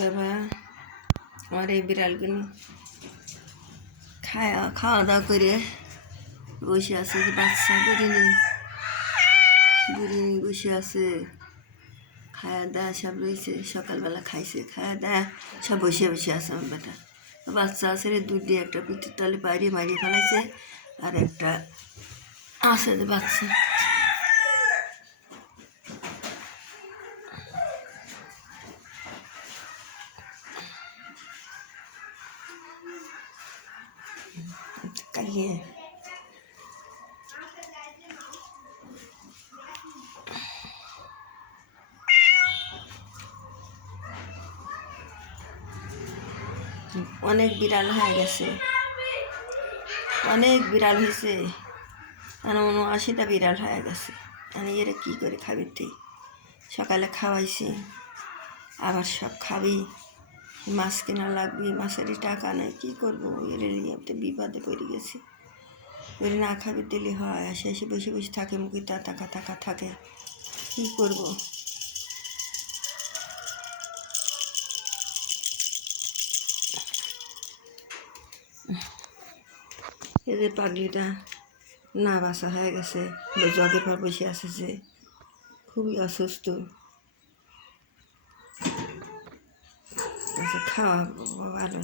বাবা আমার এই বিড়ালগুলো খাওয়া দাওয়া করে বসে আছে, বাচ্চা বুড়ি বসে আছে, খাওয়া দাওয়া সব রয়েছে, সকালবেলা খাইছে, খাওয়া দাওয়া সব বসে বসে আছে। আমার বেটা বাচ্চা আছে রে, দুধ দিয়ে একটা পিঠের তলে বাইরে মারিয়ে ফেলাইছে, আর একটা আছে যে বাচ্চা। কালিয়ে অনেক বিড়াল হয়ে গেছে, অনেক বিড়াল হয়েছে, 79টা বিড়াল হয়ে গেছে। আমি এরা কী করে খাবি? তুই সকালে খাওয়াইছি, আবার সব খাবি, মাছ কেনা লাগবে, মাছেরই টাকা নেই, কী করবো? এর নিয়ে বিপদে পড়ে গেছি। ওই না খাবি দিলে হয়, আসে এসে বসে বসে থাকে, মুখে টাকা থাকে, কী করবো? এদের পাগলিটা না বাসা হয়ে গেছে, জগের পর বসে আছে, যে খুবই অসুস্থ। খাওয়া ভালো,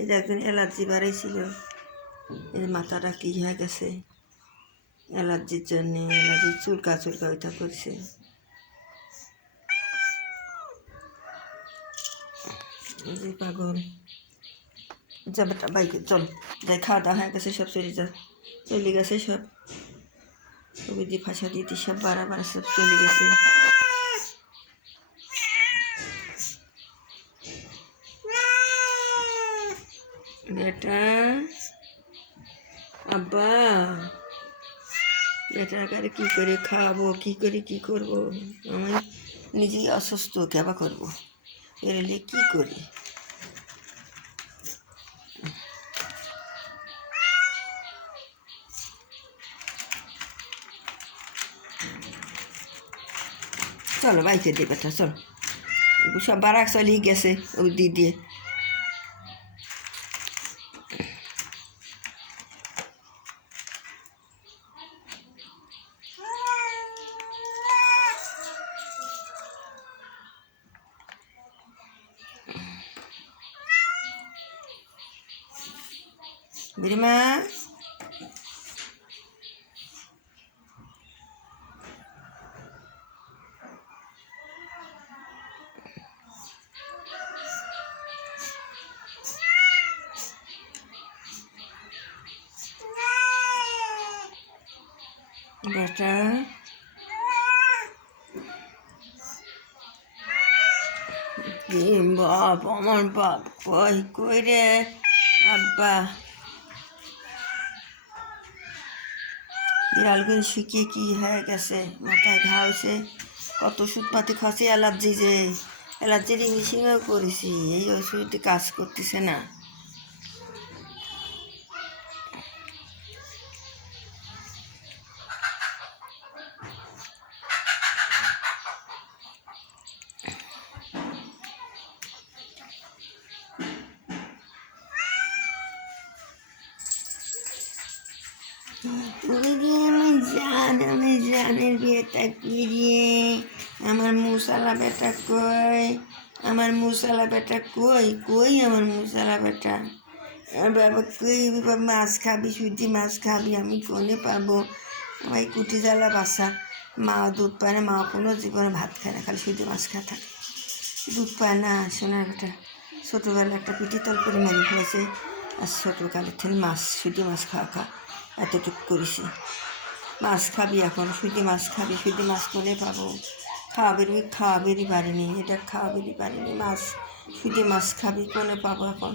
এদের একদিন অ্যালার্জি বাড়াইছিল, এর মাথাটা কী হয়ে গেছে অ্যালার্জির জন্যে, অ্যালার্জি চুলকা ওইটা করছে। যে পাগল, যা বেটা বাইকে চল, যাই, খাওয়া দাওয়া হয়ে গেছে, সব চলে গেছে, সব সবজি ফাঁসা দিতে সব বাড়া সব চলে গেছে। বেটা আব্বা, বেটাকে কী করে খাওয়াবো, কী করে কী করবো? আমি নিজেই অসুস্থ, কেবা করবো, এলে কী করি? চলো বাইকে দিয়ে বেটা, চলো, সব বারাক চলিয়ে গেছে ওই দিয়ে। বিরিমা বেটা বাপ, আমার বাপ কই রে আব্বা? বিড়ালগুলো শুকিয়ে কী হয়ে গেছে, মাথায় ঘা হয়েছে, কত ওষুধপাতি খাচ্ছি, অ্যালার্জির ইঞ্জেকশনও করেছি, এই ওষুধটি কাজ করতেছে না। আমি জানের বিয়েটা করিয়ে, আমার মুসালা বেটা কই, আমার মুসালা বেটা কই আমার মুসালা বেটা? বাবা কই? মাছ খাবি, সুজি মাছ খাবি, আমি কোনে পাবো? আমার এই কুটি জ্বালা বাসা, মা দুধ পায় না, মা কোনো জীবনে ভাত খায় না, খালি সুজি মাছ খায় থাকে, দুধ পায় না। সোনার বেটা ছোটোবেলা একটা পিঠি তল করে মেরে ফেলেছে, আর ছোটোকালের থেকে সুজি মাছ খাওয়া এতটুকু করেছি। মাছ খাবি এখন, সুজি মাছ খাবি, সুজি মাছ কোনে পাবো? খাওয়াবেরই পারিনি, এটা খাওয়াবেরই পারিনি, সুজি মাছ খাবি কোনে পাবো এখন?